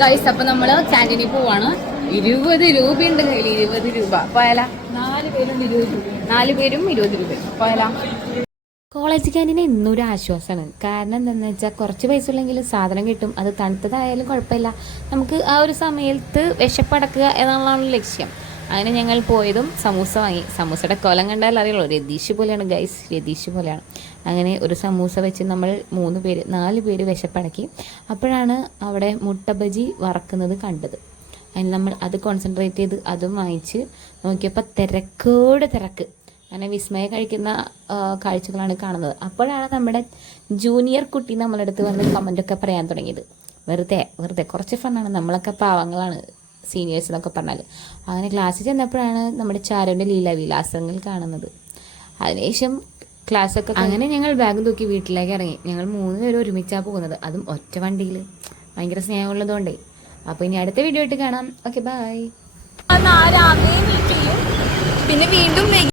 Guys അപ്പൊ നമ്മള് ക്യാൻറ്റീനിൽ പോവാണ്. 20 രൂപയുണ്ട് കയ്യിൽ. 20 രൂപ പോയാല. 4 പേരും 20 രൂപ പോയാല. കോളേജ് ക്യാൻറ്റീൻ എന്നൊരു ആശ്വാസമാണ്. കാരണം എന്താണെന്ന് വെച്ചാൽ കുറച്ച് പൈസ ഉള്ളെങ്കിൽ സാധനം കിട്ടും. അത് തണുത്തതായാലും കുഴപ്പമില്ല. നമുക്ക് ആ ഒരു സമയത്ത് വിശപ്പടക്കുക എന്നുള്ളതാണ് ലക്ഷ്യം. അങ്ങനെ ഞങ്ങൾ പോയതും സമൂസ വാങ്ങി. സമൂസയുടെ കൊലം കണ്ടാൽ അറിയുള്ളൂ, രതീഷ് പോലെയാണ് ഗൈസ്, രതീഷ് പോലെയാണ്. അങ്ങനെ ഒരു സമൂസ വെച്ച് നമ്മൾ 4 പേര് വിശപ്പടക്കി. അപ്പോഴാണ് അവിടെ മുട്ട ബജി വറക്കുന്നത് കണ്ടത്. അതിന് നമ്മൾ അത് കോൺസെൻട്രേറ്റ് ചെയ്ത് അതും വാങ്ങിച്ച് നോക്കിയപ്പോൾ തിരക്ക്. അങ്ങനെ വിസ്മയം കഴിക്കുന്ന കാഴ്ചകളാണ് കാണുന്നത്. അപ്പോഴാണ് നമ്മുടെ ജൂനിയർ കുട്ടി നമ്മളെ അടുത്ത് വന്ന് കമൻ്റൊക്കെ പറയാൻ തുടങ്ങിയത്. വെറുതെ കുറച്ച് ഫണ്ണാണ്, നമ്മളൊക്കെ പാവങ്ങളാണ് സീനിയേഴ്സ് എന്നൊക്കെ പറഞ്ഞാൽ. അങ്ങനെ ക്ലാസ്സിൽ ചെന്നപ്പോഴാണ് നമ്മുടെ ചാരുവിൻ്റെ ലീലാവിലാസങ്ങൾ കാണുന്നത്. അതിനുശേഷം ക്ലാസ്സൊക്കെ അങ്ങനെ ഞങ്ങൾ ബാഗ് തൂക്കി വീട്ടിലേക്ക് ഇറങ്ങി. ഞങ്ങൾ 3 പേരും ഒരുമിച്ചാണ് പോകുന്നത്, അതും ഒറ്റ വണ്ടിയിൽ. ഭയങ്കര സ്നേഹമുള്ളതുകൊണ്ടേ. അപ്പോൾ ഇനി അടുത്ത വീഡിയോ ആയിട്ട് കാണാം. Okay, by.